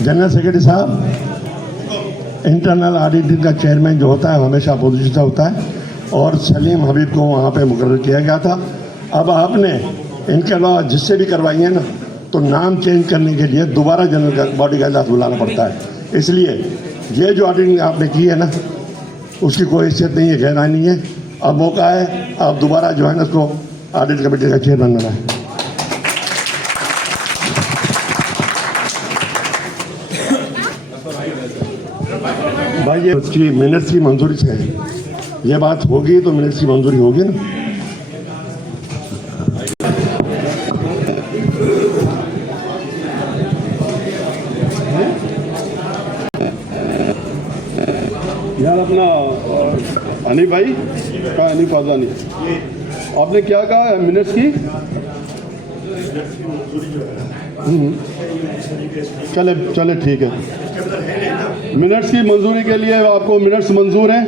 General secretary साहब, internal auditing का chairman जो होता है हमेशा अपोजिशन से होता है और सलीम हबीब को वहाँ पे मुकर्रर किया गया था। अब आपने इनके अलावा जिससे भी करवाई है ना, तो नाम चेंज करने के लिए दोबारा जनरल बॉडी का इजलास बुलाना पड़ता है। इसलिए ये जो ऑडिटिंग आपने की है ना, उसकी कोई हैसियत नहीं है, गहराई नहीं है। अब मौका है, आप दोबारा जो है ना उसको ऑडिट कमेटी का चेयरमैन बनाएं। भाई ये उसकी मिनट्स की मंजूरी से है, ये बात होगी तो मिनट्स की मंजूरी होगी ना। यार अपना अनिल भाई का अनिल फाजानी, आपने क्या कहा मिनट्स की? चले चले ठीक है, मिनट्स की मंजूरी के लिए आपको मिनट्स मंजूर हैं।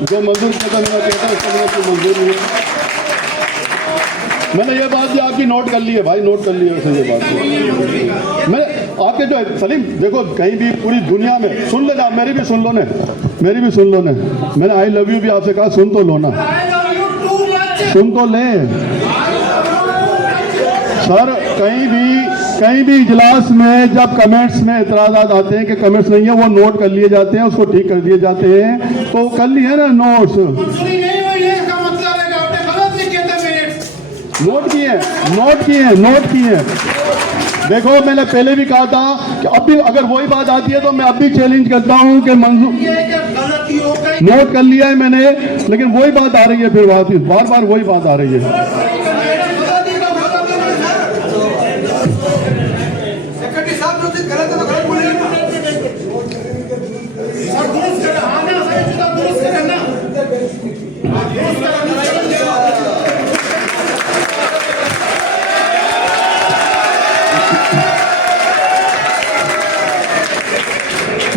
जो मंजूर करता मेरा कहता है उसको मिनट्स की मंजूरी है। मैंने ये बात भी आपकी नोट कर ली है भाई, नोट कर ली है वैसे ये बात। मैं आपके जो सलीम देखो, कहीं भी पूरी दुनिया में सुन लेना, मेरी भी सुन लो ने, मेरी भी सुन लो ने। मैंने आई लव यू भी आपसे कहा, सुन तो लो ना, सुन तो ले सर। कहीं भी इजलास में जब कमेंट्स में इतराज़ात आते हैं कि कमेंट्स नहीं है, वो नोट कर लिए जाते हैं, उसको ठीक कर दिए जाते हैं। तो कर लिए ना नोट्स, नोट किए। देखो मैंने पहले भी कहा था कि अब भी अगर वही बात आती है तो मैं अब भी चैलेंज करता हूं कि मंजूर नोट कर लिया है मैंने, लेकिन वही बात आ रही है, फिर बार बार वही बात आ रही है।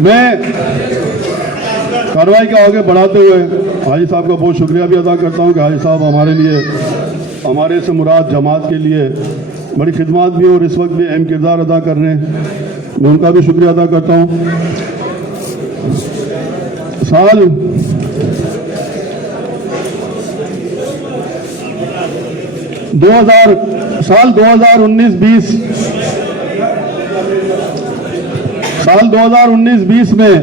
मैं कार्रवाई को आगे बढ़ाते हुए हाजी साहब का बहुत शुक्रिया भी अदा करता हूं कि हाजी साहब हमारे लिए, हमारे से मुराद जमात के लिए बड़ी खिदमत भी और इस वक्त भी अहम किरदार अदा कर रहे हैं। मैं उनका भी शुक्रिया अदा करता हूं। साल 2019-20 में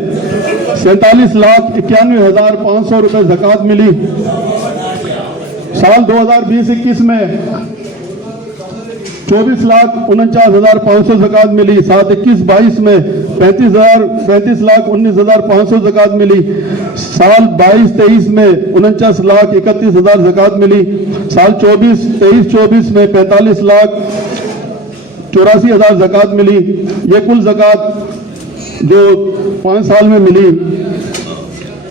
47,91,500 रुपये ज़कात मिली। साल 2020-21 में 24,49,500 ज़कात मिली। 21-22 में 35,19,500 ज़कात मिली। साल 22-23 में 49,31,000 ज़कात मिली। साल 23-24 में 45,84,000 ज़कात मिली। ये कुल ज़कात जो 5 साल में मिली,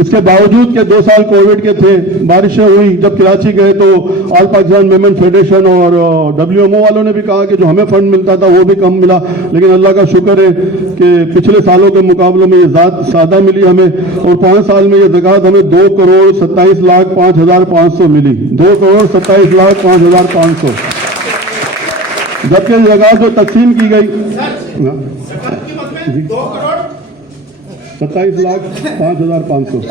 इसके बावजूद के 2 साल कोविड के थे, बारिशें हुई। जब कराची गए तो ऑल पाकिस्तान वुमेन फेडरेशन और WMO वालों ने भी कहा कि जो हमें फंड मिलता था वो भी कम मिला, लेकिन अल्लाह का शुक्र है कि पिछले सालों के मुकाबले में ये ज़्यादा मिली हमें। और 5 साल में ये ज़कात हमें 2,27,05,500 मिली। 2,27,05,500। जबकि ज़कात जो तकसीम की गई 27,05,500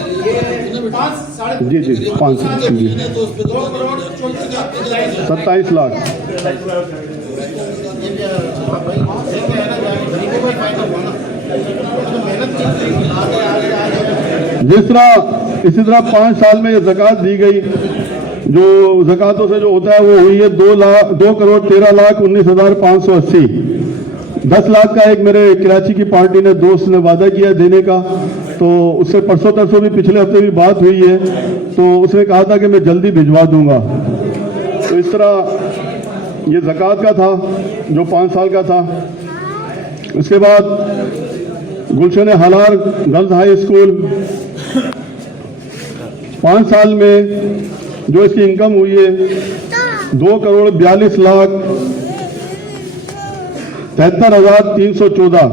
जी 500 जी 27 लाख। इसी तरह 5 साल में ये ज़कात दी गई, जो ज़कातों से जो होता है वो हुई है 2,13,19,580। 10 लाख का एक मेरे कराची की पार्टी ने दोस्त ने वादा किया देने का, तो उससे परसों तरसों भी पिछले हफ्ते भी बात हुई है, तो उसने कहा था कि मैं जल्दी भिजवा दूंगा। तो इस तरह ये ज़कात का था जो 5 साल का था। उसके बाद गुलशन हलार गर्ल्स हाई स्कूल 5 साल में जो इसकी इनकम हुई है 2,42,73,314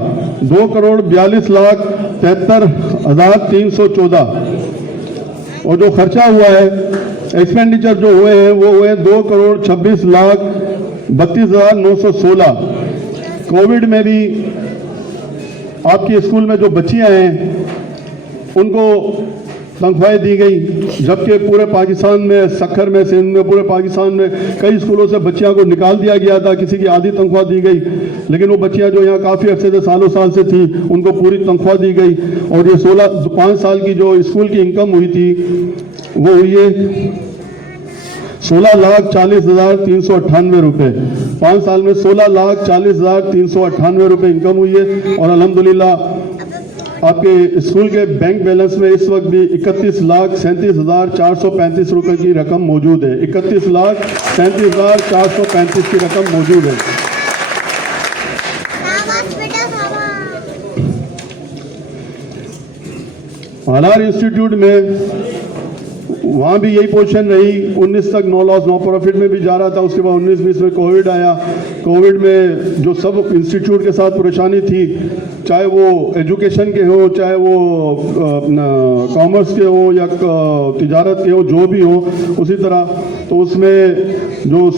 2,42,73,314। और जो खर्चा हुआ है, एक्सपेंडिचर जो हुए हैं वो हुए 2,26,32,916। कोविड में भी आपके स्कूल में जो बच्चियां हैं उनको तनख्वाहें दी गई, जबकि पूरे पाकिस्तान में, सखर में, सिंध में, पूरे पाकिस्तान में कई स्कूलों से बच्चियों को निकाल दिया गया था, किसी की आधी तनख्वाह दी गई, लेकिन वो बच्चियां जो यहाँ काफ़ी अर्से से सालों साल से थी उनको पूरी तनख्वाह दी गई। और ये 5 साल की जो स्कूल की इनकम हुई थी वो हुई है 16,40,398 रुपये। 5 साल में 16,40,398 रुपये इनकम हुई है। और अल्हम्दुलिल्लाह आपके स्कूल के बैंक बैलेंस में इस वक्त भी 31,37,435 रुपये की रकम मौजूद है। 31,37,435 की रकम मौजूद है। हालार इंस्टीट्यूट में वहाँ भी यही पोजीशन रही, 19 तक नो लॉस नो प्रॉफिट में भी जा रहा था। उसके बाद 19-20 में कोविड आया। कोविड में जो सब इंस्टीट्यूट के साथ परेशानी थी, चाहे वो एजुकेशन के हो, चाहे वो कॉमर्स के हो या तिजारत के हो, जो भी हो, उसी तरह तो उसमें जो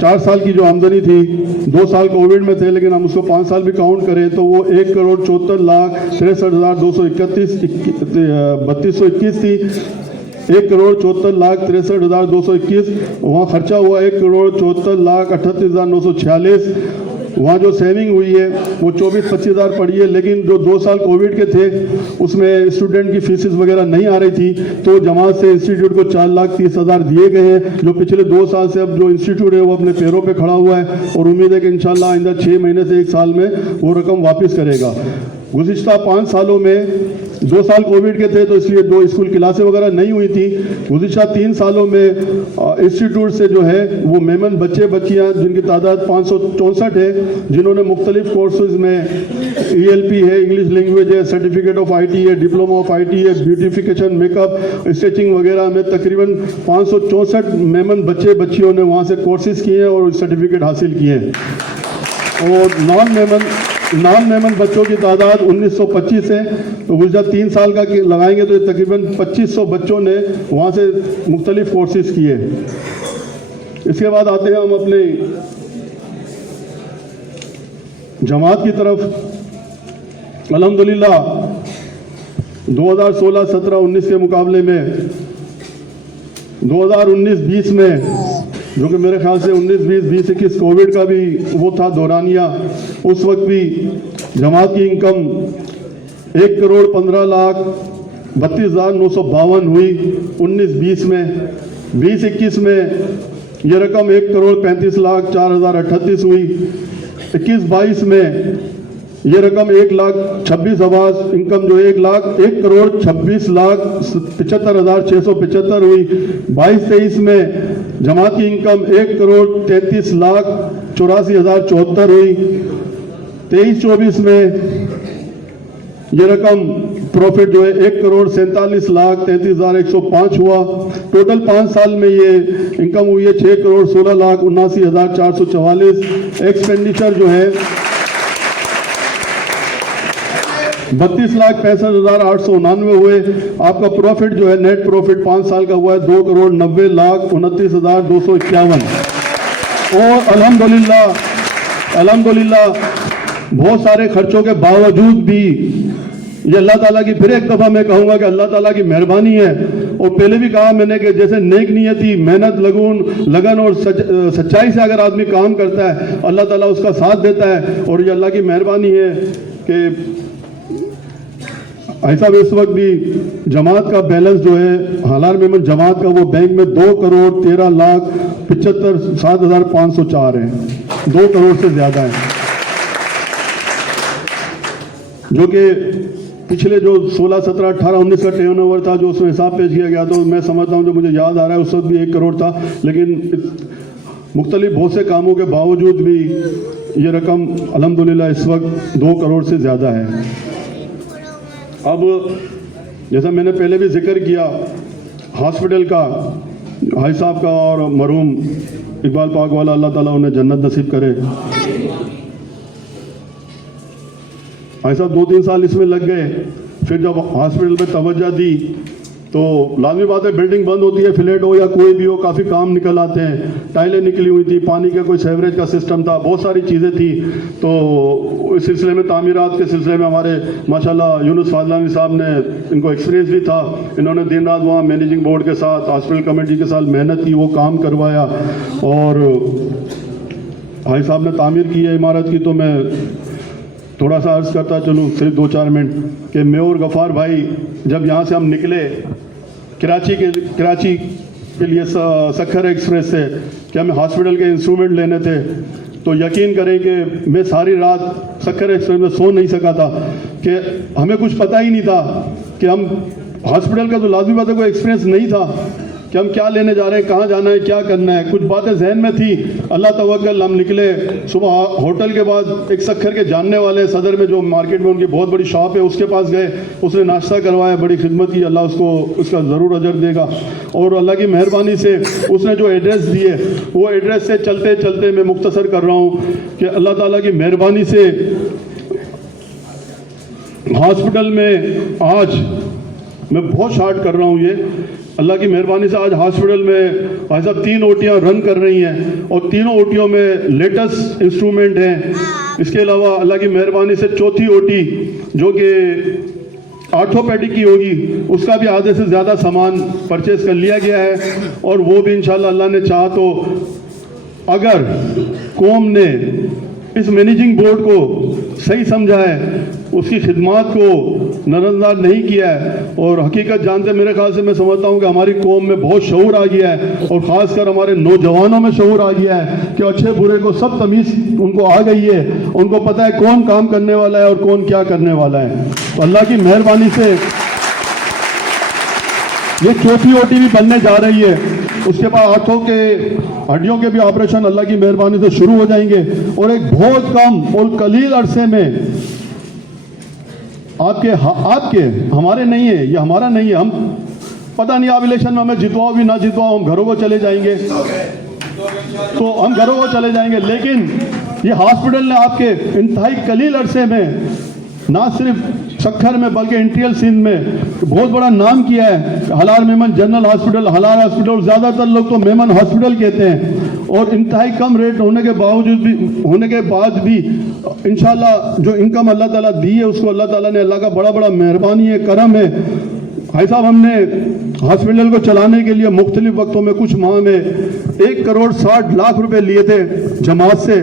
4 साल की जो आमदनी थी, 2 साल कोविड में थे, लेकिन हम उसको 5 साल भी काउंट करें तो वो 1,74,63,221 थी। 1,74,63,221 वहाँ खर्चा हुआ 1,74,38,946। वहाँ जो सेविंग हुई है वो 24-25 हज़ार पड़ी है, लेकिन जो 2 साल कोविड के थे उसमें स्टूडेंट की फीसिस वगैरह नहीं आ रही थी, तो जमात से इंस्टीट्यूट को 4,30,000 दिए गए हैं, जो पिछले 2 साल से अब जो इंस्टीट्यूट है वो अपने पैरों पे खड़ा हुआ है और उम्मीद है कि इंशाल्लाह आइंदा 6 महीने से 1 साल में वो रकम वापस करेगा। गुज़िश्ता 5 सालों में 2 साल कोविड के थे तो इसलिए 2 स्कूल क्लासें वगैरह नहीं हुई थी। गुज़िश्ता 3 सालों में इंस्टीट्यूट से जो है वो मेमन बच्चे बच्चियां जिनकी तादाद 564 है, जिन्होंने मुख्तलिफ कोर्सेज में ELP है, इंग्लिश लैंग्वेज है, सर्टिफिकेट ऑफ IT है, डिप्लोमा ऑफ IT है, ब्यूटिफिकेशन, मेकअप, स्टिचिंग वगैरह में तकरीबन 564 मेमन बच्चे बच्चियों ने वहाँ से कोर्सेज किए हैं और सर्टिफिकेट हासिल किए हैं। और नॉन मेमन बच्चों की तादाद 1925 है। तो गुज़िश्ता 3 साल का लगाएंगे तो तकरीबन 2500 बच्चों ने वहाँ से मुख्तलिफ कोर्सेज किए। इसके बाद आते हैं हम अपने जमात की तरफ। अल्हम्दुलिल्लाह 2016, 17, 19 के मुकाबले में 2019-20 में, जो कि मेरे ख्याल से 19-20, 20-21 कोविड का भी वो था दौरानिया, उस वक्त भी जमात की इनकम 1,15,32,952 हुई 19-20 में। 20-21 में ये रकम 1,35,04,038 हुई। 21-22 में ये रकम 1,26,000 इनकम जो 1,26,75,675 हुई। 22-23 में जमात की इनकम 1,33,84,074 हुई। 23-24 में ये रकम प्रॉफिट जो है 1,47,33,105 हुआ। टोटल 5 साल में ये इनकम हुई है 6,16,79,444। एक्सपेंडिचर जो है 32,65,899 हुए। आपका प्रॉफिट जो है नेट प्रॉफिट 5 साल का हुआ है 2,90,29,251। और अल्हम्दुलिल्लाह बहुत सारे खर्चों के बावजूद भी ये अल्लाह ताला की, फिर एक दफ़ा मैं कहूँगा कि अल्लाह ताला की मेहरबानी है। और पहले भी कहा मैंने कि जैसे नेक नियती, मेहनत, लगन और सच्चाई से अगर आदमी काम करता है अल्लाह ताला उसका साथ देता है। और ये अल्लाह की मेहरबानी है कि ऐसा इस वक्त भी जमात का बैलेंस जो है हालार मेमन जमात का वो बैंक में 2,13,75,7,504 है, 2 करोड़ से ज़्यादा है, जो कि पिछले जो 16, 17, 18, 19 का टर्नओवर था जो उसमें हिसाब पेश किया गया, तो मैं समझता हूँ जो मुझे याद आ रहा है उस वक्त भी 1 करोड़ था, लेकिन मुख्तलिफ बहुत से कामों के बावजूद भी ये रकम अल्हम्दुलिल्लाह इस वक्त 2 करोड़ से ज़्यादा है। अब जैसा मैंने पहले भी जिक्र किया हॉस्पिटल का, भाई साहब का और मरहूम इकबाल पाक वाला, अल्लाह ताला उन्हें जन्नत नसीब करे। भाई साहब 2-3 साल इसमें लग गए, फिर जब हॉस्पिटल पे तवज्जो दी तो लाजमी बात है बिल्डिंग बंद होती है, फ्लैट हो या कोई भी हो, काफ़ी काम निकल आते हैं। टाइलें निकली हुई थी, पानी का कोई सेवरेज का सिस्टम था, बहुत सारी चीज़ें थी। तो इस सिलसिले में तामीरात के सिलसिले में हमारे माशाल्लाह यूनुस फाजलानी साहब ने, इनको एक्सपीरियंस भी था, इन्होंने दिन रात वहाँ मैनेजिंग बोर्ड के साथ, हॉस्पिटल कमेटी के साथ मेहनत की, वो काम करवाया। और भाई साहब ने तामीर की है इमारत की। तो मैं थोड़ा सा अर्ज़ करता चलूँ सिर्फ 2-4 मिनट कि मैं और गफ़ार भाई जब यहाँ से हम निकले कराची के लिए सक्खर एक्सप्रेस से कि हमें हॉस्पिटल के इंस्ट्रूमेंट लेने थे, तो यकीन करें कि मैं सारी रात सक्खर एक्सप्रेस में सो नहीं सका था कि हमें कुछ पता ही नहीं था कि हम हॉस्पिटल का तो लाजमी बात है कोई एक्सपीरियंस नहीं था कि हम क्या लेने जा रहे हैं, कहाँ जाना है, क्या करना है। कुछ बातें जहन में थी, अल्लाह तवक्कल हम निकले। सुबह होटल के बाद एक सक्खर के जानने वाले सदर में जो मार्केट में उनकी बहुत बड़ी शॉप है उसके पास गए, उसने नाश्ता करवाया, बड़ी खिदमत की, अल्लाह उसको उसका ज़रूर अजर देगा। और अल्लाह की मेहरबानी से उसने जो एड्रेस दिए वो एड्रेस से चलते चलते मैं मुख्तसर कर रहा हूँ कि अल्लाह ताला की मेहरबानी से हॉस्पिटल में आज मैं बहुत शार्ट कर रहा हूँ, ये अल्लाह की मेहरबानी से आज हॉस्पिटल में भाई साहब 3 ओटियाँ रन कर रही हैं और तीनों ओटियों में लेटेस्ट इंस्ट्रूमेंट हैं। इसके अलावा अल्लाह की मेहरबानी से चौथी ओटी जो कि ऑर्थोपेडिक की होगी उसका भी आधे से ज़्यादा सामान परचेज कर लिया गया है। और वो भी इंशाल्लाह अल्लाह ने चाहा तो, अगर कौम ने इस मैनेजिंग बोर्ड को सही समझा है, उसकी खिदमत को नज़रअंदाज नहीं किया है, और हकीकत जानते मेरे ख्याल से मैं समझता हूँ कि हमारी कौम में बहुत शऊर आ गया है और ख़ासकर हमारे नौजवानों में शऊर आ गया है कि अच्छे बुरे को सब तमीज़ उनको आ गई है, उनको पता है कौन काम करने वाला है और कौन क्या करने वाला है। तो अल्लाह की मेहरबानी से ये चौथी ओटी भी बनने जा रही है। उसके बाद आंखों के हड्डियों के भी ऑपरेशन अल्लाह की मेहरबानी से शुरू हो जाएंगे और एक बहुत कम और कलील अरसे में आपके हमारे नहीं है, ये हमारा नहीं है, हम पता नहीं आप इलेक्शन में हमें जितवाओ भी ना जितवाओ, हम घरों को चले जाएंगे, तो हम घरों को चले जाएंगे। लेकिन ये हॉस्पिटल ने आपके इंतहाई कलील अरसे में ना सिर्फ सक्खर में बल्कि इंटीरियर सिंध में बहुत बड़ा नाम किया है। हलाल मेमन जनरल हॉस्पिटल, हलाल हॉस्पिटल, ज़्यादातर लोग तो मेमन हॉस्पिटल कहते हैं, और इंतहाई कम रेट होने के बाद भी इंशाल्लाह जो इनकम अल्लाह ताला दी है उसको अल्लाह ताला ने, अल्लाह का बड़ा बड़ा मेहरबानी है, करम है। भाई साहब हमने हॉस्पिटल को चलाने के लिए मुख्तलिफ वक्तों में कुछ माह में 1 करोड़ 60 लाख रुपए लिए थे जमात से,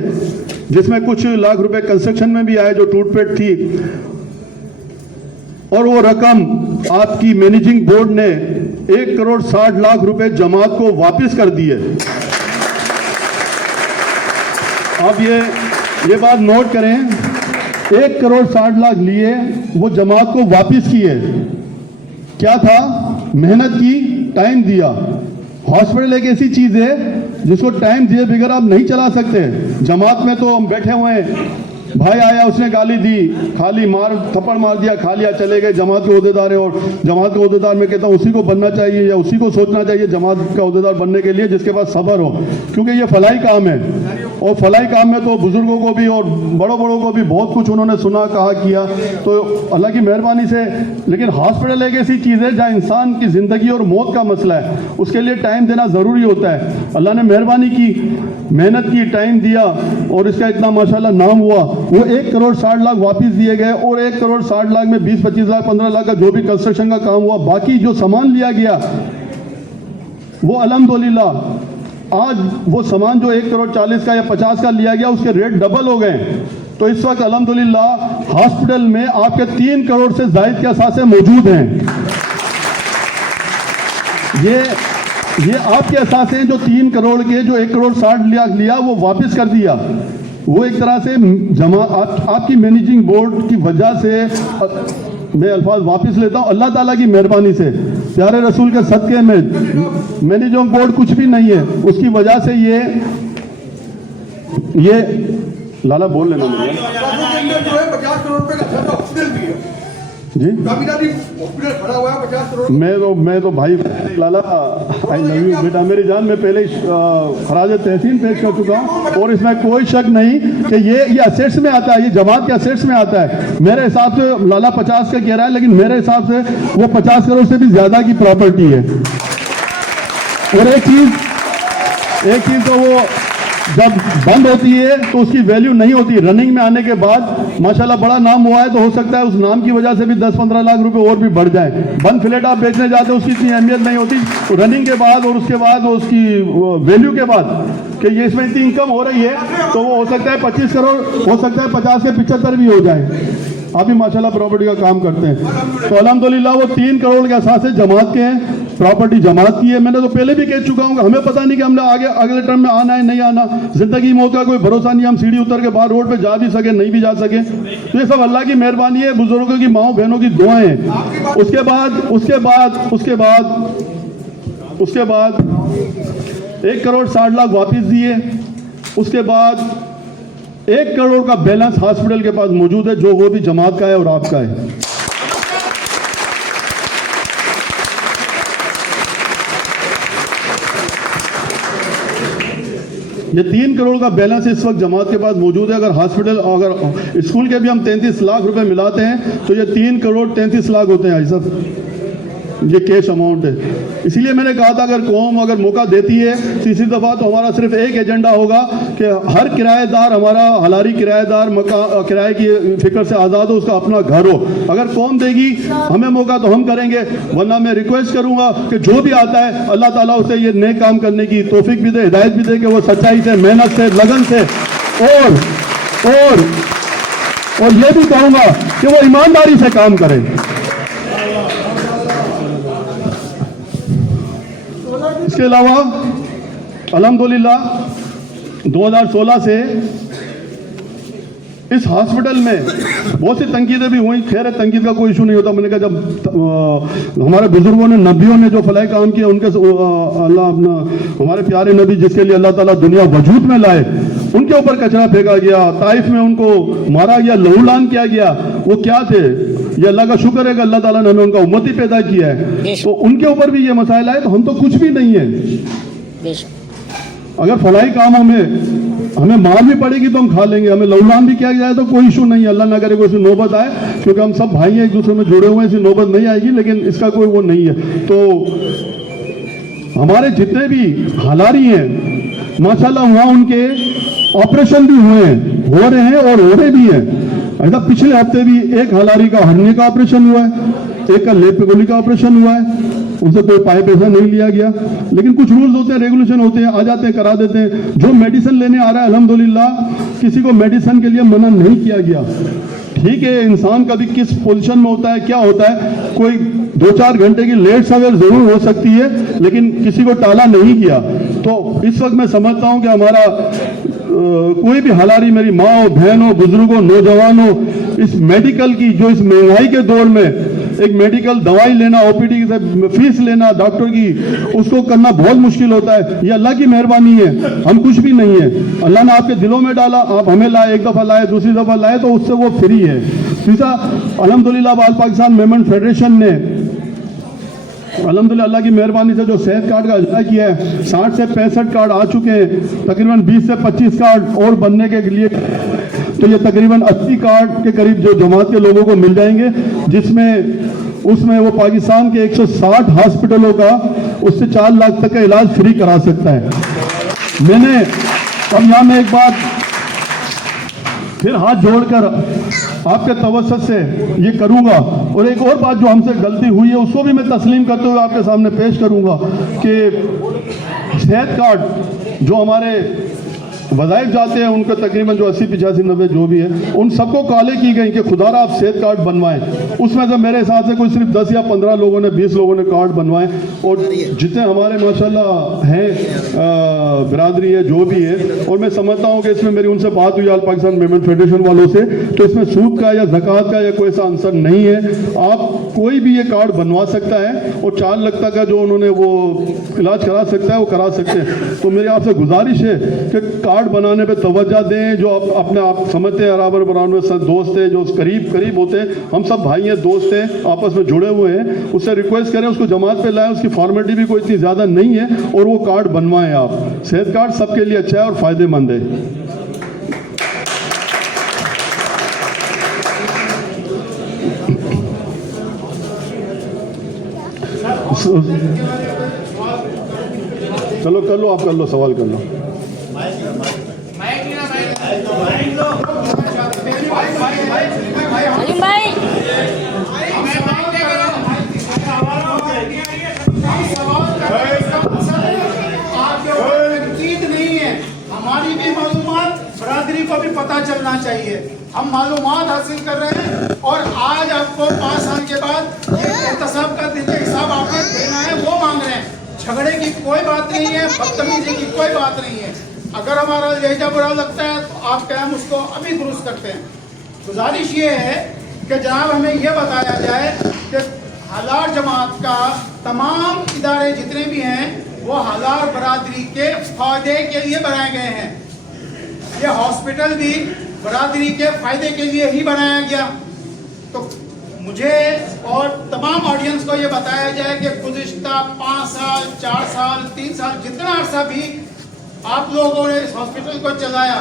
जिसमें कुछ लाख रुपए कंस्ट्रक्शन में भी आए जो टूटपेट थी, और वो रकम आपकी मैनेजिंग बोर्ड ने 1 करोड़ 60 लाख रुपए जमात को वापस कर दी है। अब ये बात नोट करें, 1 करोड़ 60 लाख लिए, वो जमात को वापस किए। क्या था? मेहनत की, टाइम दिया। हॉस्पिटल एक ऐसी चीज है जिसको टाइम दिए बगैर आप नहीं चला सकते। जमात में तो हम बैठे हुए हैं, भाई आया उसने गाली दी, खाली थप्पड़ मार दिया, खा लिया, चले गए। जमात के ओहदेदार है और जमात के ओहदेदार में कहता हूँ उसी को बनना चाहिए या उसी को सोचना चाहिए जमात का ओहदेदार बनने के लिए जिसके पास सब्र हो, क्योंकि ये फलाई काम है। और फलाई काम में तो बुजुर्गों को भी और बड़ों को भी बहुत कुछ उन्होंने सुना, कहा, किया, तो अल्लाह की मेहरबानी से। लेकिन हॉस्पिटल एक ऐसी चीज़ है जहाँ इंसान की ज़िंदगी और मौत का मसला है, उसके लिए टाइम देना ज़रूरी होता है। अल्लाह ने मेहरबानी की, मेहनत की, टाइम दिया और इसका इतना माशाल्लाह नाम हुआ। वो 1 करोड़ 60 लाख वापस दिए गए और 1 करोड़ 60 लाख में 20-25 लाख 15 लाख का जो भी कंस्ट्रक्शन का काम हुआ, बाकी जो सामान लिया गया वो अल्हम्दुलिल्लाह आज वो सामान जो 1 करोड़ 40 का या 50 का लिया गया उसके रेट डबल हो गए। तो इस वक्त अल्हम्दुलिल्लाह हॉस्पिटल में आपके 3 करोड़ से ज़ायद के असासे मौजूद हैं। ये आपके असासे हैं जो 3 करोड़ के, जो 1 करोड़ 60 लाख लिया वो वापस कर दिया। वो एक तरह से आपकी मैनेजिंग बोर्ड की वजह से, मैं अल्फाज वापस लेता हूँ, अल्लाह ताला की मेहरबानी से, प्यारे रसूल के सदक़े में मैनेजिंग बोर्ड कुछ भी नहीं है, उसकी वजह से ये लाला बोल लेना मुझे, जी हॉस्पिटल खड़ा हुआ है 50 करोड़। मैं तो भाई लाला आई लव यू बेटा मेरी जान, मैं पहले ही खराज तहसीन पेश कर चुका हूँ और इसमें कोई शक नहीं कि ये असेट्स में आता है, ये जमात के असेट्स में आता है। मेरे हिसाब से लाला 50 का कह रहा है, लेकिन मेरे हिसाब से वो 50 करोड़ से भी ज्यादा की प्रॉपर्टी है। और एक चीज तो वो जब बंद होती है तो उसकी वैल्यू नहीं होती, रनिंग में आने के बाद माशाल्लाह बड़ा नाम हुआ है तो हो सकता है उस नाम की वजह से भी 10-15 लाख रुपए और भी बढ़ जाए। बंद फ्लैट आप बेचने जाते हो उसकी इतनी अहमियत नहीं होती, तो रनिंग के बाद और उसके बाद उसकी वैल्यू के बाद कि ये इसमें इतनी इनकम हो रही है तो वो हो सकता है 25 करोड़, हो सकता है 50 के 75 भी हो जाए। आप भी माशाल्लाह प्रॉपर्टी का काम करते हैं तो अल्हम्दुलिल्लाह वो 3 करोड़ के असास जमात के हैं, प्रॉपर्टी जमात की है। मैंने तो पहले भी कह चुका हूँ, हमें पता नहीं कि हमने आगे अगले टर्म में आना है नहीं आना, जिंदगी मौत का कोई भरोसा नहीं, हम सीढ़ी उतर के बाहर रोड पे जा भी सके नहीं भी जा सके, तो ये सब अल्लाह की मेहरबानी है, बुजुर्गों की माओ बहनों की दुआएं हैं। उसके बाद 1 करोड़ 60 लाख वापिस दिए। उसके बाद 1 करोड़ का बैलेंस हॉस्पिटल के पास मौजूद है जो वो भी जमात का है और आपका है। ये 3 करोड़ का बैलेंस इस वक्त जमात के पास मौजूद है। अगर हॉस्पिटल, अगर स्कूल के भी हम 33 लाख रुपए मिलाते हैं तो ये 3 करोड़ 33 लाख होते हैं भाई साहब, ये कैश अमाउंट है। इसीलिए मैंने कहा था अगर कौम अगर मौका देती है तीसरी दफ़ा तो हमारा सिर्फ एक एजेंडा होगा कि हर किराएदार, हमारा हलारी किराएदार किराए की फिक्र से आज़ाद हो, उसका अपना घर हो। अगर कौम देगी हमें मौका तो हम करेंगे, वरना मैं रिक्वेस्ट करूंगा कि जो भी आता है अल्लाह ताला उसे ये नेक काम करने की तौफीक भी दे, हिदायत भी दे कि वो सच्चाई से, मेहनत से, लगन से और ये भी कहूँगा कि वो ईमानदारी से काम करे। इसके अलावा अल्हम्दुलिल्लाह 2016 से इस हॉस्पिटल में बहुत सी तंकीदें भी हुई। खैर तंकीद का कोई इशू नहीं होता। मैंने कहा जब हमारे बुजुर्गों ने, नबियों ने जो फलाई काम किया उनके अल्लाह अपना, हमारे प्यारे नबी जिसके लिए अल्लाह ताला दुनिया वजूद में लाए, उनके ऊपर कचरा फेंका गया, ताइफ में उनको मारा गया, लहूलान किया गया, वो क्या थे? ये अल्लाह का शुक्र है कि अल्लाह ताला ने हमें उनका उम्मती पैदा किया है, तो उनके ऊपर भी ये मसाइल आए तो हम तो कुछ भी नहीं है। अगर फलाई कामों में हमें मार भी पड़ेगी तो हम खा लेंगे, हमें लहूलान भी किया जाए तो कोई इशू नहीं है, अल्लाह ना करे कोई सी नौबत आए, क्योंकि हम सब भाई हैं, एक दूसरे में जुड़े हुए हैं, ऐसी नौबत नहीं आएगी, लेकिन इसका कोई वो नहीं है। तो हमारे जितने भी हलारी हैं माशाल्लाह वहाँ उनके ऑपरेशन भी हुए हैं, हो रहे हैं और हो रहे भी हैं। ऐसा पिछले हफ्ते भी एक हलारी का हरने का ऑपरेशन हुआ है, एक का लेप गोली का ऑपरेशन हुआ है, उनसे कोई पैसा नहीं लिया गया। लेकिन कुछ रूल्स होते हैं, रेगुलेशन होते हैं, आ जाते हैं, करा देते हैं। जो मेडिसिन लेने आ रहा है अल्हम्दुलिल्लाह किसी को मेडिसिन के लिए मना नहीं किया गया। ठीक है, इंसान कभी किस पोजीशन में होता है, क्या होता है, कोई 2-4 घंटे की लेट सवेर जरूर हो सकती है, लेकिन किसी को टाला नहीं किया। तो इस वक्त मैं समझता हूं कि हमारा कोई भी हलारी, मेरी माँ हो, बहन हो, बुजुर्ग हो, नौजवान हो, इस मेडिकल की जो इस महंगाई के दौर में एक मेडिकल दवाई लेना, ओपीडी से फीस लेना डॉक्टर की, उसको करना बहुत मुश्किल होता है। ये अल्लाह की मेहरबानी है, हम कुछ भी नहीं है। अल्लाह ने आपके दिलों में डाला, आप हमें लाए, एक दफ़ा लाए, दूसरी दफ़ा लाए, तो उससे वो फ्री है। तीसरा अल्हम्दुलिल्लाह ऑल पाकिस्तान मेमेंट फेडरेशन ने अल्हम्दुलिल्लाह अल्लाह की मेहरबानी से जो सेहत कार्ड का इजारा किया है, 60 से 65 कार्ड आ चुके हैं, तकरीबन 20 से 25 कार्ड और बनने के लिए, तो ये तकरीबन 80 कार्ड के करीब जो जमात के लोगों को मिल जाएंगे, जिसमें उसमें वो पाकिस्तान के 160 हॉस्पिटलों का उससे 4 लाख तक का इलाज फ्री करा सकता है। मैंने अब यहाँ में एक बात फिर हाथ जोड़कर आपके तवज्जुह से ये करूंगा, और एक और बात जो हमसे गलती हुई है उसको भी मैं तस्लीम करते हुए आपके सामने पेश करूंगा कि सेहत कार्ड जो हमारे वज़ाइफ जाते हैं उनके तकरीबन जो 80, 85, 90 जो भी है, उन सबको कॉलें की गई कि खुदारा आप सेहत कार्ड बनवाएं। उसमें से मेरे हिसाब से कोई सिर्फ 10 या 15 लोगों ने, 20 लोगों ने कार्ड बनवाएं, और जितने हमारे माशाल्लाह हैं बिरादरी है जो भी है, और मैं समझता हूँ कि इसमें मेरी उनसे बात हुई ऑल पाकिस्तान मेमेंट फेडरेशन वालों से, तो इसमें सूद का या ज़कात का या कोई ऐसा आंसर नहीं है। आप कोई भी ये कार्ड बनवा सकता है, और 4 लाख तक का जो उन्होंने वो इलाज करा सकता है वो करा सकते हैं। तो मेरी आपसे गुजारिश है कि कार्ड बनाने पे तवज्जो दें, जो अपने आप समझते हैं बराबर बराबर में सब दोस्त हैं, जो करीब होते हैं, हम सब भाई हैं, दोस्त हैं, आपस में जुड़े हुए हैं, उससे रिक्वेस्ट करें उसको जमात पे लाएं, उसकी फॉर्मेलिटी भी कोई इतनी ज़्यादा नहीं है, और वो कार्ड बनवाएं आप। सेहत कार्ड सबके लिए अच्छा है और फ़ायदेमंद है। चलो कर लो, आप कर लो, सवाल कर लो। अलीम भाई नहीं है, हमारी भी मालूमात बरादरी को भी पता चलना चाहिए। हम मालूमात हासिल कर रहे हैं और आज आपको 5 साल के बाद एहतसाब का हिसाब आपने देना है, वो मांग रहे हैं। झगड़े की कोई बात नहीं है, बदतमीजी की कोई बात नहीं है। अगर हमारा लहजा बुरा लगता है तो आप क्या, हम उसको अभी दुरुस्त करते हैं। गुजारिश ये है कि जनाब हमें यह बताया जाए कि हालार जमात का तमाम इदारे जितने भी हैं वो हालार बरादरी के फायदे के लिए बनाए गए हैं। ये हॉस्पिटल भी बरादरी के फायदे के लिए ही बनाया गया। तो मुझे और तमाम ऑडियंस को ये बताया जाए कि गुज़िश्ता 5 साल, 4 साल, 3 साल, जितना अर्सा भी आप लोगों ने इस हॉस्पिटल को चलाया,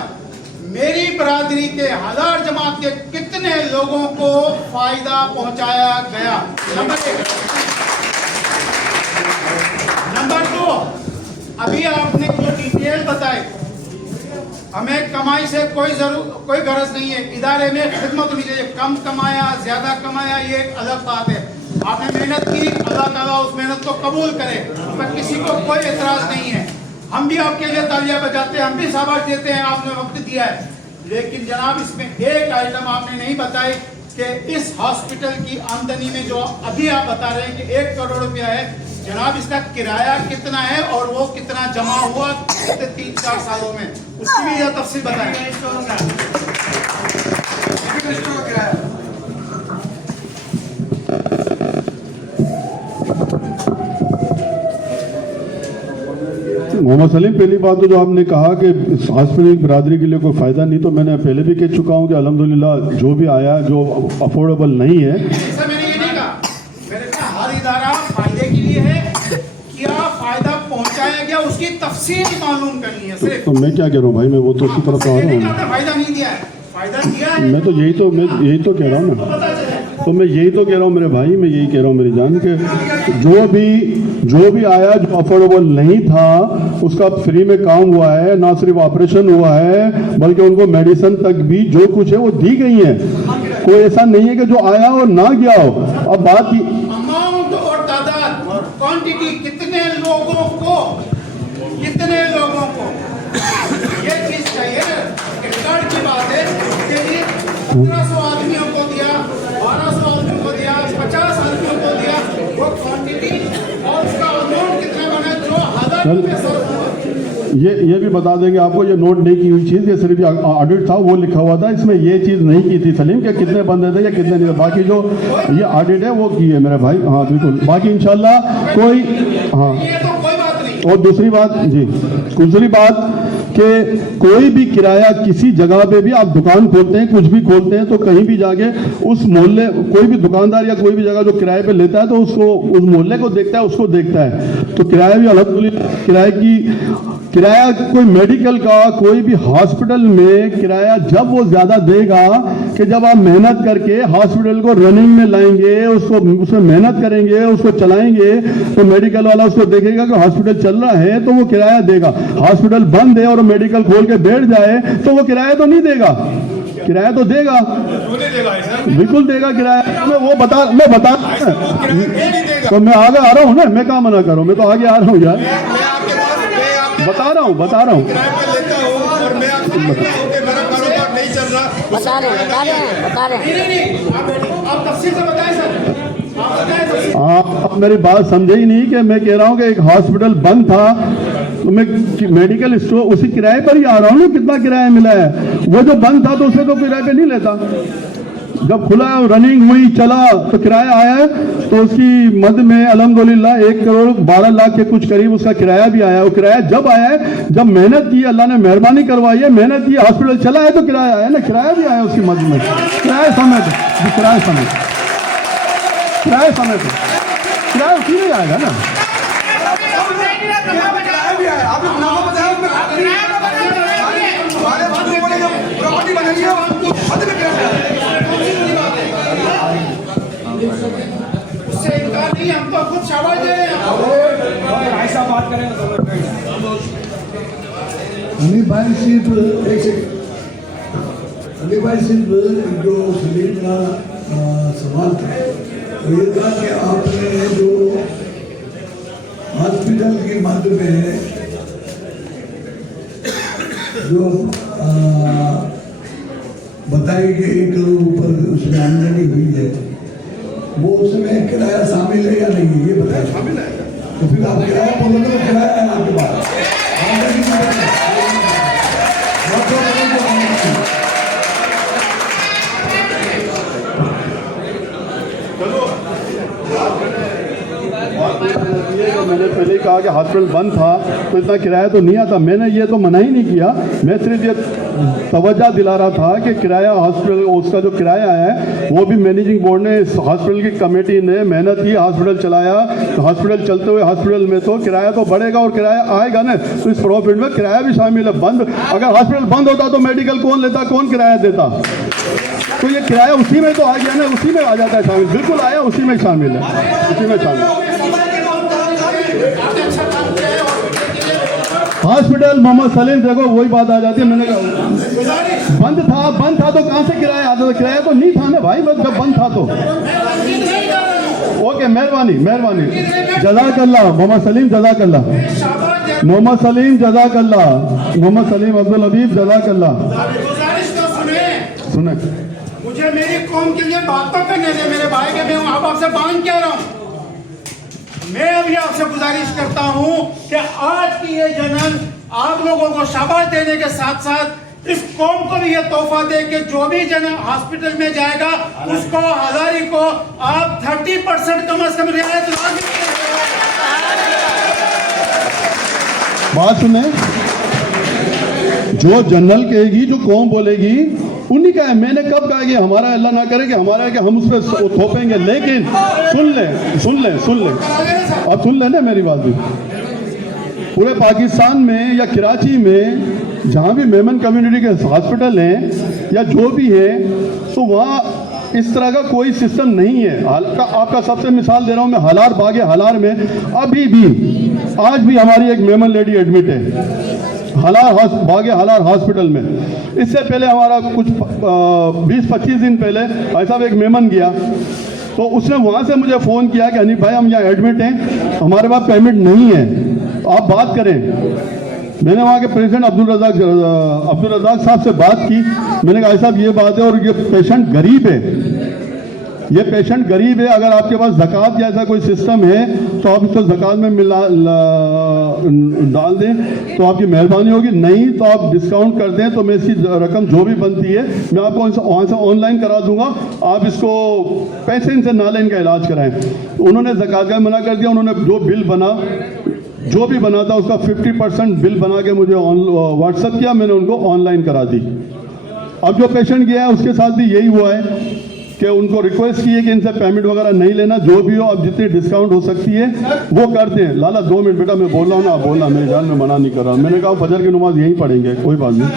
मेरी बरादरी के हालार जमात के कितने लोगों को फायदा पहुंचाया गया। नंबर 2, अभी आपने जो डिटेल बताई, हमें कमाई से कोई गरज नहीं है। इदारे में खिदमत होनी चाहिए। कम कमाया, ज्यादा कमाया, ये एक अलग बात है। आपने मेहनत की, अल्लाह ताला उस मेहनत को कबूल करे, पर किसी को कोई एतराज नहीं है। हम भी आपके लिए तालियां बजाते हैं, हम भी शाबाश देते हैं, आपने वक्त दिया है। लेकिन जनाब इसमें एक आइटम आपने नहीं बताई कि इस हॉस्पिटल की आमदनी में जो अभी आप बता रहे हैं कि 1 करोड़ रुपया है, जनाब इसका किराया कितना है और वो कितना जमा हुआ पिछले 3-4 सालों में, उसकी भी यह तफसील बताएं। मोहम्मद सलीम, पहली बात तो जो आपने कहा कि इस हॉस्पिटल की बरादरी के लिए कोई फ़ायदा नहीं, तो मैंने पहले भी कह चुका हूँ कि अल्हम्दुलिल्लाह जो भी आया जो अफोर्डेबल नहीं है। सर मैंने ये नहीं कहा, मैंने कहा हर इदारा फायदे के लिए है, क्या फायदा पहुंचाया गया उसकी तफसील मालूम करनी है सिर्फ। तो मैं क्या कह रहा हूँ भाई, मैं वो तो उसी तरफ आ रहा हूँ। फायदा नहीं दिया है, फायदा दिया है। मैं यही तो कह रहा हूँ ना, तो मैं यही तो कह रहा हूँ मेरे भाई, मैं यही कह रहा हूँ मेरी जान के जो भी आया जो अफोर्डेबल नहीं था उसका फ्री में काम हुआ है, ना सिर्फ ऑपरेशन हुआ है बल्कि उनको मेडिसिन तक भी जो कुछ है वो दी गई है। कोई ऐसा नहीं है कि जो आया और ना गया हो। अब बात अमाउंट और तादाद, क्वांटिटी, कितने लोगों को ये चीज चाहिए। रिकॉर्ड की बात है कि 1500 आदमियों को दिया, 1200 आदमियों को दिया, 50 आदमियों को दिया, वो क्वांटिटी और उसका अमाउंट कितना बना जो हजार रुपये सर। ये भी बता देंगे आपको, ये नोट नहीं की हुई चीज़, ये सिर्फ ऑडिट था वो लिखा हुआ था, इसमें ये चीज़ नहीं की थी सलीम कि कितने बंदे थे या कितने नहीं थे। बाकी जो ये ऑडिट है वो की है मेरे भाई। हाँ बिल्कुल, बाकी इंशाल्लाह कोई, हाँ। और दूसरी बात कि कोई भी किराया किसी जगह पे भी आप दुकान खोलते हैं, कुछ भी खोलते हैं, तो कहीं भी जाके उस मोहल्ले, कोई भी दुकानदार या कोई भी जगह जो किराए पे लेता है तो उसको उस मोहल्ले को देखता है, उसको देखता है। तो किराया भी अल्हम्दुलिल्लाह किराया कोई मेडिकल का, कोई भी हॉस्पिटल में किराया जब वो ज़्यादा देगा कि जब आप मेहनत करके हॉस्पिटल को रनिंग में लाएंगे, उसमें मेहनत करेंगे, उसको चलाएंगे, तो मेडिकल वाला उसको देखेगा कि हॉस्पिटल चल रहा है तो वो किराया देगा। हॉस्पिटल बंद है और मेडिकल खोल के बैठ जाए तो वो किराया तो नहीं देगा, किराया तो देगा, बिल्कुल देगा किराया। मैं बता तो मैं आगे आ रहा हूँ ना, मैं क्या मना कर रहा हूँ, मैं तो आगे आ रहा हूँ यार, बता रहा हूँ। बता रहे आप तफसील से बताएं सर। आप मेरी बात समझे ही नहीं कि मैं कह रहा हूँ कि एक हॉस्पिटल बंद था तो मैं मेडिकल स्टोर उसी किराए पर ही आ रहा हूँ ना। कितना किराया मिला है, वो जो बंद था तो उसे तो किराए पे नहीं लेता। जब खुला रनिंग हुई चला तो किराया आया, तो उसकी मद में अल्हम्दुलिल्लाह 1,12,00,000 के कुछ करीब उसका किराया भी आया। वो किराया जब आया है, जब मेहनत की, अल्लाह ने मेहरबानी करवाई है, मेहनत की, हॉस्पिटल चला है तो किराया आया ना, किराया भी आया उसकी मद में। किराया समेत किराया उसी में आएगा ना। उससे इनकार नहीं, हम तो खुद शाबाश दे रहे हैं। ऐसा बात करें अली भाई सिर्फ जो सलीम का सवाल था वो ये था कि आपने जो हॉस्पिटल की मद में जो बताई कि 1 करोड़ ऊपर उसमें आमदनी हुई है, वो उसमें किराया शामिल है या नहीं, ये बताया। शामिल है तो फिर आप किराया बोलो तो किराया है आपके पास। मैंने पहले ही कहा कि हॉस्पिटल बंद था तो इतना किराया तो नहीं आता। मैंने ये तो मना ही नहीं किया, मैं सिर्फ ये तवज्जो दिला रहा था कि किराया हॉस्पिटल, उसका जो किराया है वो भी मैनेजिंग बोर्ड ने, हॉस्पिटल की कमेटी ने मेहनत की, हॉस्पिटल चलाया। तो हॉस्पिटल चलते हुए हॉस्पिटल में तो किराया तो बढ़ेगा और किराया आएगा ना, तो इस प्रॉफिट में किराया भी शामिल है। बंद, अगर हॉस्पिटल बंद होता तो मेडिकल कौन लेता, कौन किराया देता? तो ये किराया उसी में तो आ गया ना, उसी में आ जाता है शामिल। बिल्कुल आया, उसी में शामिल है, उसी में शामिल। हॉस्पिटल मोहम्मद सलीम, देखो वही बात आ जाती है। मैंने कहा बंद था तो कहां से किराया आता था? किराया तो नहीं था ना भाई, बस जब बंद था तो। ओके, मेहरबानी जज़ाकल्लाह मोहम्मद सलीम, जज़ाकल्लाह मोहम्मद सलीम, जज़ाकल्लाह मोहम्मद सलीम अब्दुल हबीब, जज़ाकल्लाह। सुने, मुझे मेरी कौम के लिए बात तो करने दे मेरे भाई के। मैं अब आपसे बांध क्या रहा हूं? मैं अभी आपसे गुजारिश करता हूं कि आज की ये जनन आप लोगों को शाबाश देने के साथ साथ इस कौम को भी ये तोहफा दे कि जो भी जन हॉस्पिटल में जाएगा उसको हजारी को आप 30% कम से कम रियायत लागू करें। बात सुने, जो जनरल कहेगी, जो कौम बोलेगी, उन्हीं का है। मैंने कब कहा कि हमारा अल्लाह ना करे कि हमारा है कि हम उस पर थोपेंगे, लेकिन सुन ले अब सुन ले ना मेरी बात भी। पूरे पाकिस्तान में या कराची में जहाँ भी मेमन कम्युनिटी के हॉस्पिटल हैं या जो भी है, तो वहाँ इस तरह का कोई सिस्टम नहीं है। आपका सबसे मिसाल दे रहा हूँ मैं, हलार बाग हलार में अभी भी आज भी हमारी एक मेमन लेडी एडमिट है बागे हलार हॉस्पिटल में। इससे पहले हमारा कुछ 20-25 दिन पहले भाई साहब एक मेमन गया, तो उसने वहाँ से मुझे फ़ोन किया कि हनीफ भाई हम यहाँ एडमिट हैं, हमारे पास पेमेंट नहीं है, आप बात करें। मैंने वहाँ के प्रेसिडेंट अब्दुल रज़ाक साहब से बात की। मैंने कहा साहब ये बात है और ये पेशेंट गरीब है, ये पेशेंट गरीब है, अगर आपके पास ज़कात या ऐसा कोई सिस्टम है तो आप इसको ज़कात में डाल दें तो आपकी मेहरबानी होगी, नहीं तो आप डिस्काउंट कर दें तो मैं इसकी रकम जो भी बनती है मैं आपको वहाँ से ऑनलाइन करा दूंगा, आप इसको पैसे इनसे ना लें, इनका इलाज कराएं। उन्होंने ज़कात का मना कर दिया। उन्होंने जो बिल बना, जो भी बना था उसका 50% बिल बना के मुझे व्हाट्सअप किया, मैंने उनको ऑनलाइन करा दी। अब जो पेशेंट गया है उसके साथ भी यही हुआ है कि उनको रिक्वेस्ट की है कि इनसे पेमेंट वगैरह नहीं लेना, जो भी हो अब जितनी डिस्काउंट हो सकती है वो कर दें। लाला 2 मिनट बेटा, मैं बोल रहा हूँ ना, बोलना, मेरे जान में मना नहीं कर रहा। मैंने कहा फजर की नमाज यहीं पढ़ेंगे, कोई बात नहीं।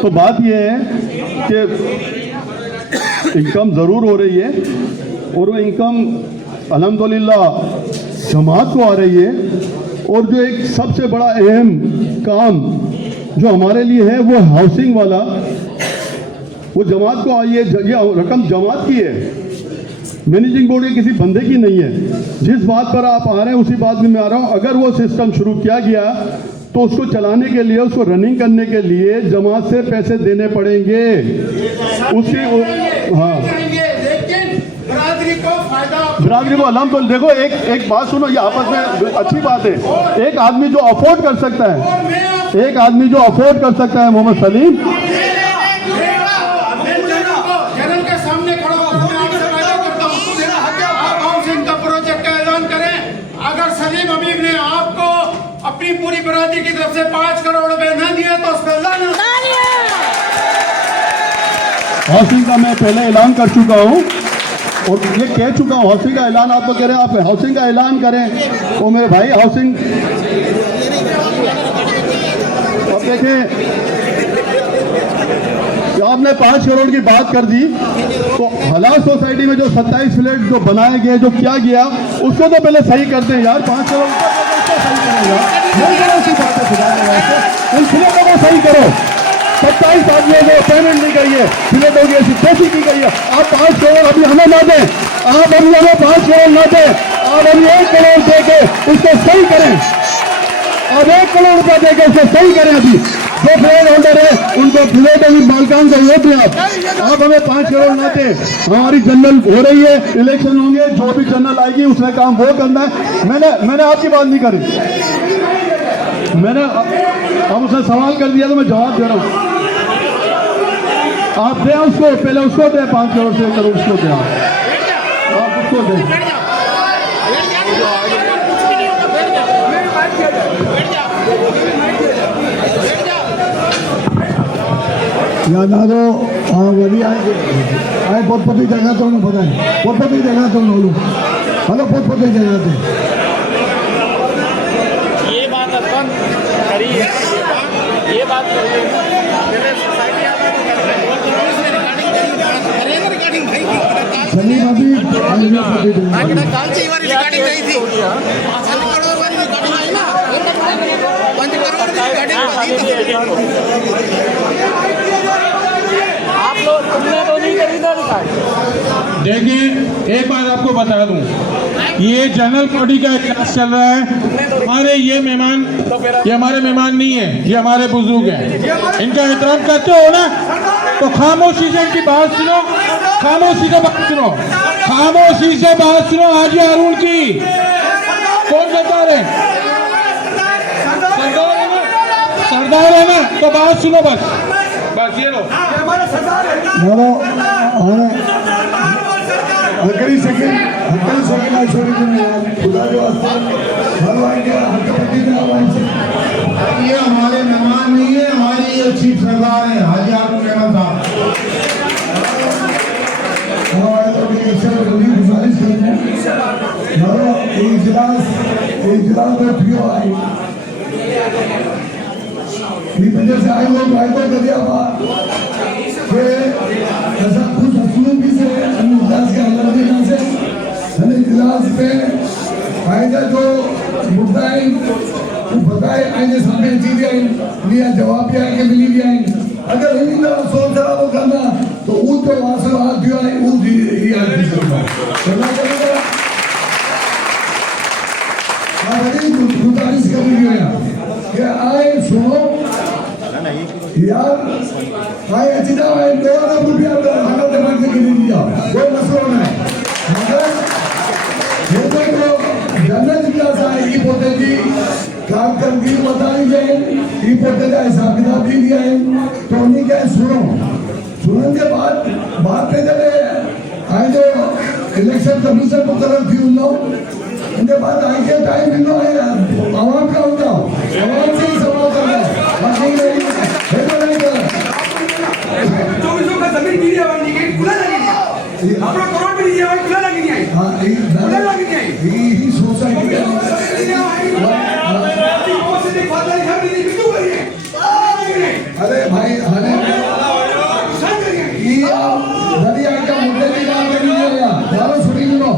तो बात ये है कि इनकम ज़रूर हो रही है और वो इनकम अल्हम्दुलिल्लाह जमात को आ रही है। और जो एक सबसे बड़ा अहम काम जो हमारे लिए है वो हाउसिंग वाला, वो जमात को आई है। ये रकम जमात की है, मैनेजिंग बोर्ड के किसी बंदे की नहीं है। जिस बात पर आप आ रहे हैं उसी बात में मैं आ रहा हूँ। अगर वो सिस्टम शुरू किया गया तो उसको चलाने के लिए, उसको रनिंग करने के लिए जमात से पैसे देने पड़ेंगे। उसकी हाँ, बिरादरी को अलम तो देखो, एक बात सुनो, ये आपस में अच्छी बात है। एक आदमी जो अफोर्ड कर सकता है, मोहम्मद सलीम, हाउसिंग का मैं पहले ऐलान कर चुका हूँ और ये कह चुका हूँ, हाउसिंग का ऐलान आप तो कह रहे हैं, आप हाउसिंग का ऐलान करें। तो मेरे भाई हाउसिंग, अब देखें आपने 5 करोड़ की बात कर दी, तो हलाल सोसाइटी में जो 27 फ्लैट जो बनाए गए, जो किया गया, उसको तो पहले सही करते हैं यार। 5 करोड़ उसको सही करेगा, नहीं करो उसी बात को सुधारने वास्ते, उन फ्लैटों को सही करो। 27 आदमियों को पेमेंट नहीं करिए, फ्लैटों की ऐसी कोशिश की गई है। आप 5 करोड़ अभी हमें ना दें, आप अभी हमें 5 करोड़ ना दें, आप अभी 1 करोड़ दे के उसको सही करें, अब 1 करोड़ रुपया दे के उसको सही करें। अभी जो फ्लैट होल्डर है उनको फ्लैट अभी मालिकान को वोट दें। आप हमें 5 करोड़ ना दें। हमारी जनरल हो रही है, इलेक्शन होंगे, जो भी जनरल आएगी उसमें काम वो करना है। मैंने आपकी बात नहीं करी, मैंने अब उसने सवाल कर दिया तो मैं जवाब दे रहा हूँ। आप दें उसको, पहले उसको दें 5 करोड़ से करोड़ उसको दें, आप उसको दें। याद आ दो हाँ वही आए पोतपति जगह तो उन्हें पता है, पोतपति जगह तो उन्होंने हेलो पोतपति जगह थे ये बात अपन करी है, ये बात करी सलीम अभी कालची वाली रिकॉर्डिंग नहीं थी, 5 करोड़ वाली रिकॉर्डिंग आई ना, 5 करोड़ की रिकॉर्डिंग आप लोग तुमने तो नहीं करी ना रिकॉर्ड। देखिए एक बात आपको बता दूं, ये जनरल बॉडी का इजलास चल रहा है। हमारे ये हमारे मेहमान नहीं है, ये हमारे बुजुर्ग हैं, इनका एहतराम करते हो ना, तो खामोशी से इनकी बात सुनो, खामोशी से बात सुनो, खामोशी से बात सुनो। हाजी हारून की कौन सरदार है? सरदार है ना, तो बात सुनो, बस ये लो। बोलो हकरी सेकंड आइसोरी खुदा के वास्ते हर वाई के हकपति ने आवाज से ये हमारे मेहमान नहीं है, हमारी ये चीफ सरदार है हाजी हारून रहमान साहब। हमारे तो भी इससे बड़ी गुजारिश करेंगे मारो इजलास में पियो आई ये वजह से आए लोग आए तो दिया बात कि ऐसा कुछ असलूबी से इजलास के अंदर देना से हमें इजलास पे आएगा जो मुद्दा है वो बताए आएंगे सामने चीजें लिया जवाब भी आएंगे मिली भी आएंगे। अगर इन्हीं तरह सोच रहा वो करना तो वो तो वहां से हाथ दिया है वो ही आदमी करना करेगा। गुजारिश कर रही है कि आए सुनो यार आए अच्छी तरह आए 2 अरब रुपया हालत दिमाग से गिर दिया कोई मसला नहीं मगर ये तो जनरल इजलास आए ये पोते की कारकर्दगी बताई जाए ये पोते का हिसाब किताब दी दिया है तो उन्हीं क्या सुनने के बाद बात पे चले आए जो इलेक्शन कमीशन मुकर्रर थी उन लोग उनके बाद आगे टाइम मिलो है आवाम का होता आवाम से ही सवाल करना बाकी नहीं चौबीसों का जमीन गिरी आवाज नहीं खुला लगी अपना करोड़ भी नहीं आवाज खुला लगी नहीं हाँ खुला लगी नहीं ही सोसाइटी अरे भाई अरे ये नदी आगे मुद्दे की बात करी है सुनी लो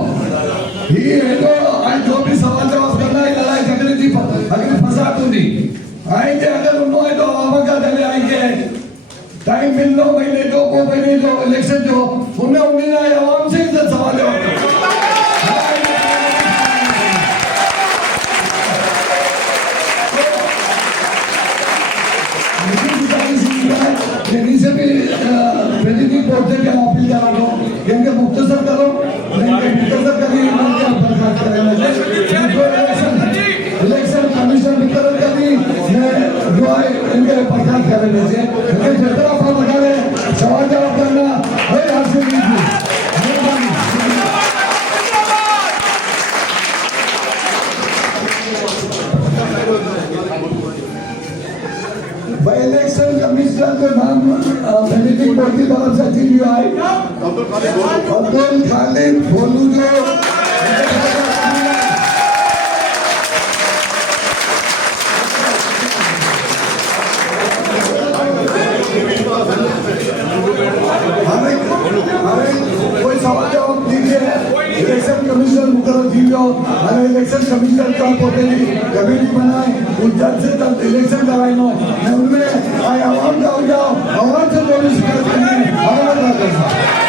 ये है तो आज जो भी सवाल जवाब करना है लड़ाई झगड़े की अगर फसाद होगी आएंगे अगर उन्होंने तो आवाम का चले आएंगे टाइम मिल लो महीने जो को महीने जो इलेक्शन जो उन्हें उम्मीद है आवाम से इज्जत सवाल जवाब से भी प्रतिनिधि पहुंचे क्या अपील कर रहा हूँ इनके मुख्तसर करो इनके मुख्तसर करिए इलेक्शन कमीशन मुकर्रर कर दी जो है इनके बर्खास्त कर लेने से जितना आप बता रहे सवाल जवाब करना वही हासिल नहीं थी भाई इलेक्शन कमीशन के नाम बेनिफिट बोर्ड की तरफ से चीज भी आई अब्दुल खालिद भोलू जो हमें कोई सवाल जवाब दीजिए इलेक्शन कमिश्नर मुकर्रर कीजिए हमें इलेक्शन कमिश्नर का कमेटी बनाए उस जज से तब इलेक्शन कराए नो मैं उनमें आवाम का हो जाओ आवाम से जो भी शिकायत करनी है हमारा